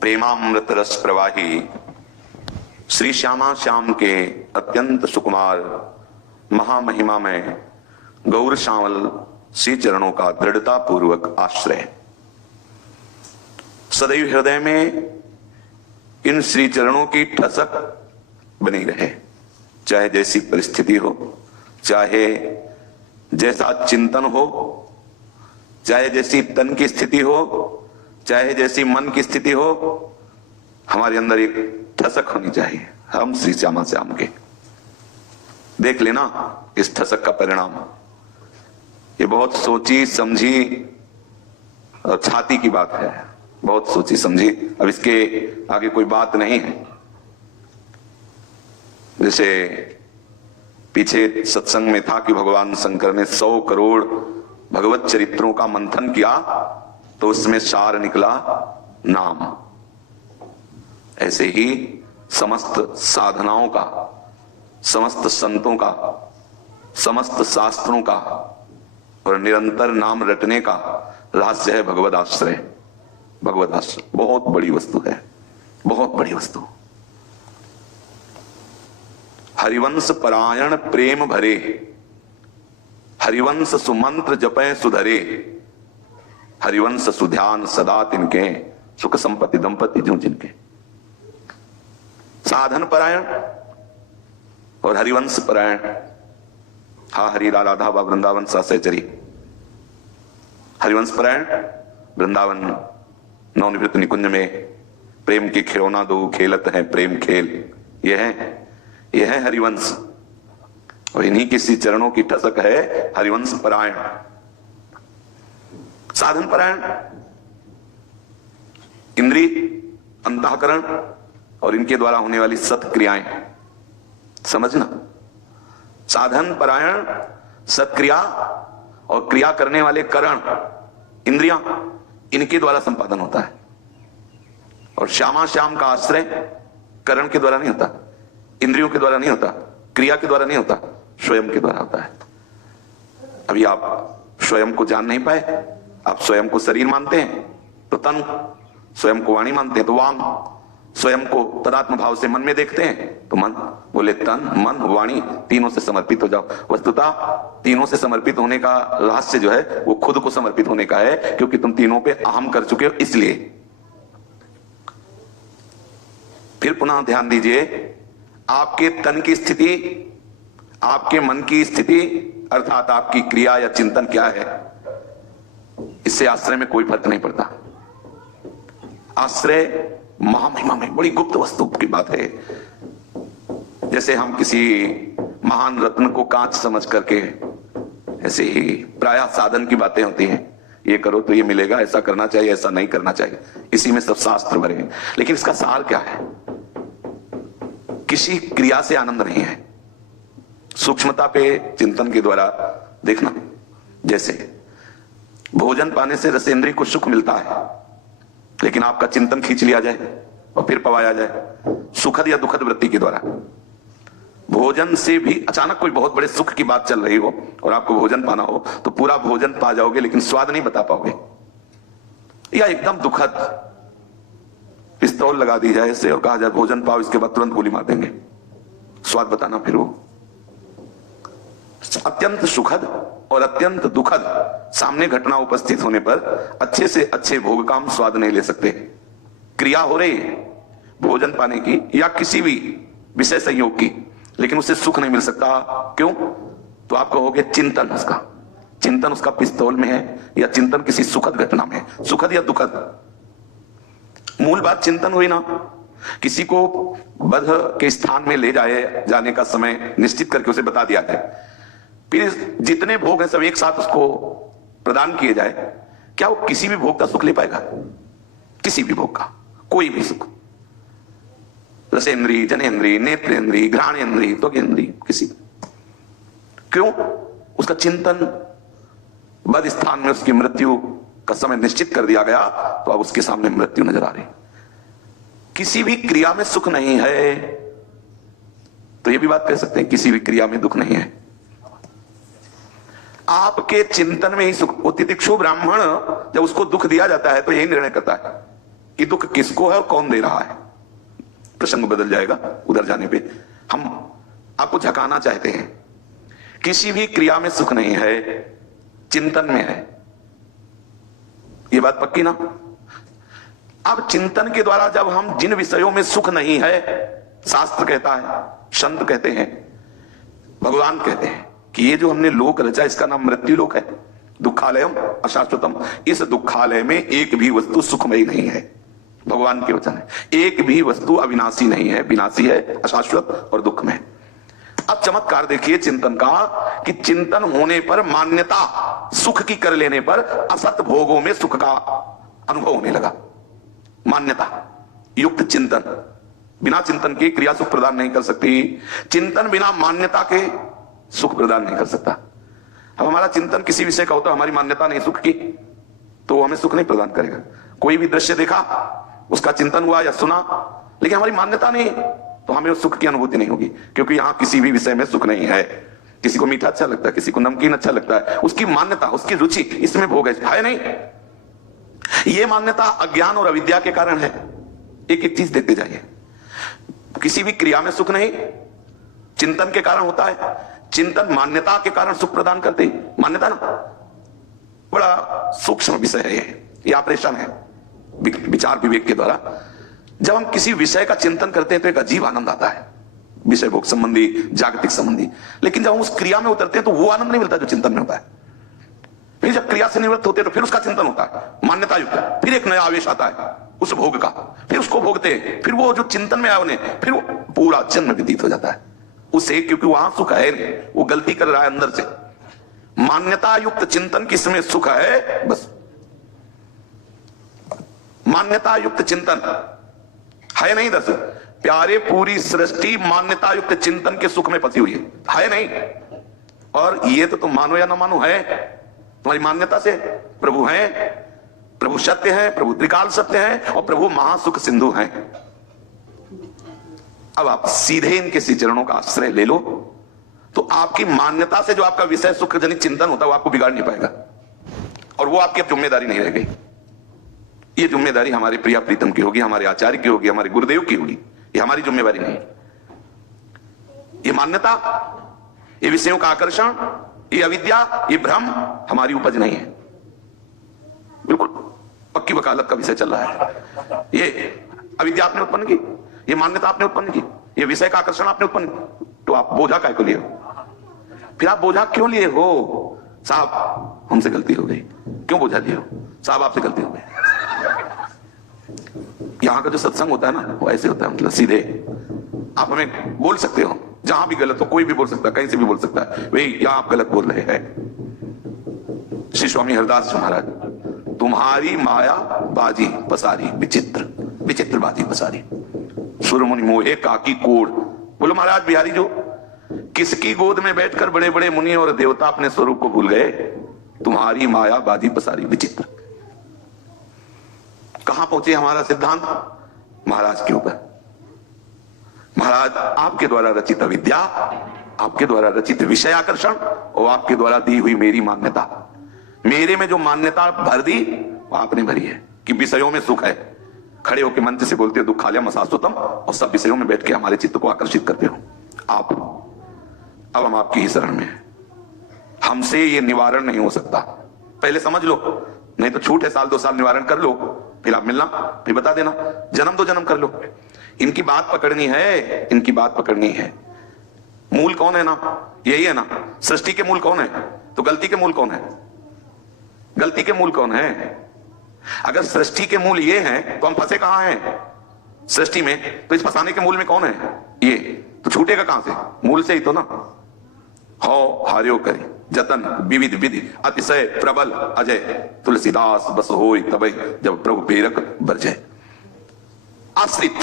प्रेमामृत रस प्रवाही श्री श्यामा श्याम के अत्यंत सुकुमार महामहिमा में गौर श्यामल श्री चरणों का दृढ़ता पूर्वक आश्रय। सदैव हृदय में इन श्री चरणों की ठसक बनी रहे, चाहे जैसी परिस्थिति हो, चाहे जैसा चिंतन हो, चाहे जैसी तन की स्थिति हो, चाहे जैसी मन की स्थिति हो, हमारे अंदर एक ठसक होनी चाहिए। हम श्री श्यामा श्याम के देख लेना इस ठसक का परिणाम। ये बहुत सोची समझी और छाती की बात है, बहुत सोची समझी। अब इसके आगे कोई बात नहीं है। जैसे पीछे सत्संग में था कि भगवान शंकर ने 100 करोड़ भगवत चरित्रों का मंथन किया तो उसमें सार निकला नाम। ऐसे ही समस्त साधनाओं का, समस्त संतों का, समस्त शास्त्रों का और निरंतर नाम रटने का रहस्य है भगवत आश्रय। भगवत आश्रय बहुत बड़ी वस्तु है, बहुत बड़ी वस्तु। हरिवंश परायण प्रेम भरे, हरिवंश सुमंत्र जपे सुधरे, हरिवंश सुध्यान सदा तिनके, सुख संपत्ति दंपति जो जिनके। साधन परायण और हरिवंश परायण। हा हरि राधा बा वृंदावन सा सहचरी। हरिवंश परायण वृंदावन नवनिवृत्त निकुंज में प्रेम के खिलौना दो खेलत है प्रेम खेल। यह है हरिवंश और इन्हीं किसी चरणों की ठसक है हरिवंश परायण। साधन परायण इंद्रिय, अंतःकरण और इनके द्वारा होने वाली सत्क्रियाएं समझना। साधन परायण सत्क्रिया और क्रिया करने वाले करण इंद्रियां, इनके द्वारा संपादन होता है। और श्यामा श्याम का आश्रय करण के द्वारा नहीं होता, इंद्रियों के द्वारा नहीं होता, क्रिया के द्वारा नहीं होता, स्वयं के द्वारा होता है। अभी आप स्वयं को जान नहीं पाए। आप स्वयं को शरीर मानते हैं तो तन, स्वयं को वाणी मानते हैं तो वांग, स्वयं को तदात्म भाव से मन में देखते हैं तो मन। बोले तन मन वाणी तीनों से समर्पित हो जाओ। वस्तुतः तीनों से समर्पित होने का रहस्य जो है वो खुद को समर्पित होने का है, क्योंकि तुम तीनों पे अहम कर चुके हो। इसलिए फिर पुनः ध्यान दीजिए, आपके तन की स्थिति, आपके मन की स्थिति अर्थात आपकी क्रिया या चिंतन क्या है, इससे आश्रय में कोई फर्क नहीं पड़ता। आश्रय महामहिमा में बड़ी गुप्त वस्तु की बात है। जैसे हम किसी महान रत्न को कांच समझ करके, ऐसे ही प्रायः साधन की बातें होती हैं। ये करो तो ये मिलेगा, ऐसा करना चाहिए, ऐसा नहीं करना चाहिए, इसी में सब शास्त्र भरे हैं। लेकिन इसका सार क्या है? किसी क्रिया से आनंद नहीं है। सूक्ष्मता पे चिंतन के द्वारा देखना। जैसे भोजन पाने से रसेंद्रिय को सुख मिलता है, लेकिन आपका चिंतन खींच लिया जाए और फिर पवाया जाए सुखद या दुखद वृत्ति के द्वारा। भोजन से भी अचानक कोई बहुत बड़े सुख की बात चल रही हो और आपको भोजन पाना हो तो पूरा भोजन पा जाओगे, लेकिन स्वाद नहीं बता पाओगे। या एकदम दुखद पिस्तौल लगा दी जाए ऐसे और कहा जाए भोजन पाओ, इसके बाद तुरंत गोली मार देंगे, स्वाद बताना फिर वो। अत्यंत सुखद और अत्यंत दुखद सामने घटना उपस्थित होने पर अच्छे से अच्छे भोग का हम स्वाद नहीं ले सकते। क्रिया हो रही है भोजन पाने की या किसी भी विषय संयोग की, लेकिन उससे सुख नहीं मिल सकता। क्यों? तो आप कहोगे चिंतन उसका पिस्तौल में है या चिंतन किसी सुखद घटना में है। सुखद या दुखद, मूल बात चिंतन हुई ना। किसी को वध के स्थान में ले जाने का समय निश्चित करके उसे बता दिया जाए, फिर जितने भोग हैं सब एक साथ उसको प्रदान किए जाए, क्या वो किसी भी भोग का सुख ले पाएगा? किसी भी भोग का कोई भी सुख, रसेंद्रिय, जनेंद्रिय, नेत्रेंद्रिय, घ्राणेंद्रिय, त्वगेंद्रिय, किसी। क्यों? उसका चिंतन वध स्थान में उसकी मृत्यु का समय निश्चित कर दिया गया, तो अब उसके सामने मृत्यु नजर आ रही। किसी भी क्रिया में सुख नहीं है, तो यह भी बात कह सकते हैं किसी भी क्रिया में दुख नहीं है। आपके चिंतन में ही सुख। वो तितिक्षु ब्राह्मण जब उसको दुख दिया जाता है तो यही निर्णय करता है कि दुख किसको है और कौन दे रहा है। प्रसंग बदल जाएगा उधर जाने पे। हम आपको झकाना चाहते हैं, किसी भी क्रिया में सुख नहीं है, चिंतन में है। ये बात पक्की ना? अब चिंतन के द्वारा जब हम जिन विषयों में सुख नहीं है, शास्त्र कहता है, संत कहते हैं, भगवान कहते हैं कि ये जो हमने लोक रचा इसका नाम मृत्यु लोक है, दुखालयम अशाश्वतम। इस दुखालय में एक भी वस्तु सुखमयी नहीं है, भगवान के वचन है। एक भी वस्तु अविनाशी नहीं है, विनाशी है, अशाश्वत और दुख में। अब चमत्कार देखिए चिंतन का, कि चिंतन होने पर मान्यता सुख की कर लेने पर असत भोगों में सुख का अनुभव होने लगा। मान्यता युक्त चिंतन, बिना चिंतन के क्रिया सुख प्रदान नहीं कर सकती। चिंतन बिना मान्यता के सुख प्रदान नहीं कर सकता। अब हमारा चिंतन किसी विषय का होता है, हमारी मान्यता नहीं सुख की, तो हमें सुख नहीं प्रदान करेगा। कोई भी दृश्य देखा, उसका चिंतन हुआ या सुना, लेकिन हमारी मान्यता नहीं, तो हमें उस सुख की अनुभूति नहीं होगी, क्योंकि यहां किसी भी विषय में सुख नहीं है। किसी को मीठा अच्छा लगता है, किसी को नमकीन अच्छा लगता है, उसकी मान्यता, उसकी रुचि इसमें भोग है नहीं। यह मान्यता अज्ञान और अविद्या के कारण है। एक एक चीज देखते जाइए। किसी भी क्रिया में सुख नहीं, चिंतन के कारण होता है। चिंतन मान्यता के कारण सुख प्रदान करते हैं। मान्यता ना बड़ा सूक्ष्म विषय है, ये ऑपरेशन है विचार विवेक के द्वारा। जब हम किसी विषय का चिंतन करते हैं तो एक अजीब आनंद आता है, विषय भोग संबंधी, जागतिक संबंधी। लेकिन जब हम उस क्रिया में उतरते हैं तो वो आनंद नहीं मिलता जो चिंतन में होता है। फिर जब क्रिया से निवृत्त होते हैं तो फिर उसका चिंतन होता है, मान्यता युक्त, फिर एक नया आवेश आता है उस भोग का, फिर उसको भोगते हैं, फिर वो जो चिंतन में आया उन्हें, फिर वो पूरा जन्म व्यतीत हो जाता है उसे, क्योंकि वहां सुख है नहीं, वो गलती कर रहा है अंदर से। मान्यता युक्त चिंतन किसमें सुख है, बस मान्यता युक्त चिंतन है नहीं। दस प्यारे, पूरी सृष्टि मान्यता युक्त चिंतन के सुख में फंसी हुई है नहीं। और ये तो तुम मानो या ना मानो है तुम्हारी मान्यता से। प्रभु है, प्रभु सत्य है, प्रभु त्रिकाल सत्य है, और प्रभु महासुख सिंधु हैं। अब आप सीधे इनके श्री चरणों का आश्रय ले लो, तो आपकी मान्यता से जो आपका विषय सुख जनित चिंतन होता है वो आपको बिगाड़ नहीं पाएगा, और वो आपकी अब जिम्मेदारी नहीं रह गई। ये जिम्मेदारी हमारे प्रिया प्रीतम की होगी, हमारे आचार्य की होगी, हमारे गुरुदेव की होगी। ये हमारी जिम्मेदारी नहीं। ये मान्यता, ये विषयों का आकर्षण, ये अविद्या, ये भ्रम हमारी उपज नहीं है। बिल्कुल पक्की वकालत का विषय चल रहा है। ये अविद्या आपने उत्पन्न की, ये मान्यता आपने उत्पन्न की, ये विषय का आकर्षण आपने उत्पन्न, तो आप बोझा काय को लिए हो? फिर आप बोझा क्यों लिए हो? साहब हमसे गलती हो गई। क्यों बोझा लिए हो? साहब आपसे गलती हो गई। यहां का जो सत्संग होता है ना, वो ऐसे होता है, मतलब सीधे। आप हमें बोल सकते हो, जहां भी गलत हो, कोई भी बोल सकता है, कहीं से भी बोल सकता है, भाई यहां आप गलत बोल रहे हैं। श्री स्वामी हरदास जी महाराज, तुम्हारी माया बाजी पसारी, विचित्र विचित्र बाजी पसारी, सुरमुनि मोहे काकी कोड़। बोलो महाराज बिहारी जो, किसकी गोद में बैठकर बड़े बड़े मुनि और देवता अपने स्वरूप को भूल गए? तुम्हारी माया बाजी पसारी, विचित्र। कहां पहुंचे हमारा सिद्धांत? महाराज के ऊपर। महाराज आपके द्वारा रचित अविद्या, आपके द्वारा रचित विषय आकर्षण, और आपके द्वारा दी हुई मेरी मान्यता, मेरे में जो मान्यता भर दी वो आपने भरी है कि विषयों में सुख है। खड़े होकर मंच से बोलते हो दुखालयम अशाश्वतम, और सब विषयों में बैठ के हमारे चित्त को आकर्षित करते हो आप। अब हम आपकी ही शरण में हैं, हमसे ये निवारण नहीं हो सकता। पहले समझ लो, नहीं तो छूट है, साल 2 साल निवारण कर लो, फिर आप मिलना, फिर बता देना, जन्म 2 जन्म कर लो। इनकी बात पकड़नी है, इनकी बात पकड़नी है। मूल कौन है ना? यही है ना। सृष्टि के मूल कौन है? तो गलती के मूल कौन है? गलती के मूल कौन है? अगर सृष्टि के मूल ये हैं तो हम फंसे कहां हैं सृष्टि में? तो इस फंसाने के मूल में कौन है? ये तो छूटेगा कहां से? मूल से ही तो ना। हो हार्यो करी जतन विविध विधि अतिशय प्रबल अजय, तुलसीदास बस होय तबे जब प्रभु प्रेरक बरजय। आश्रित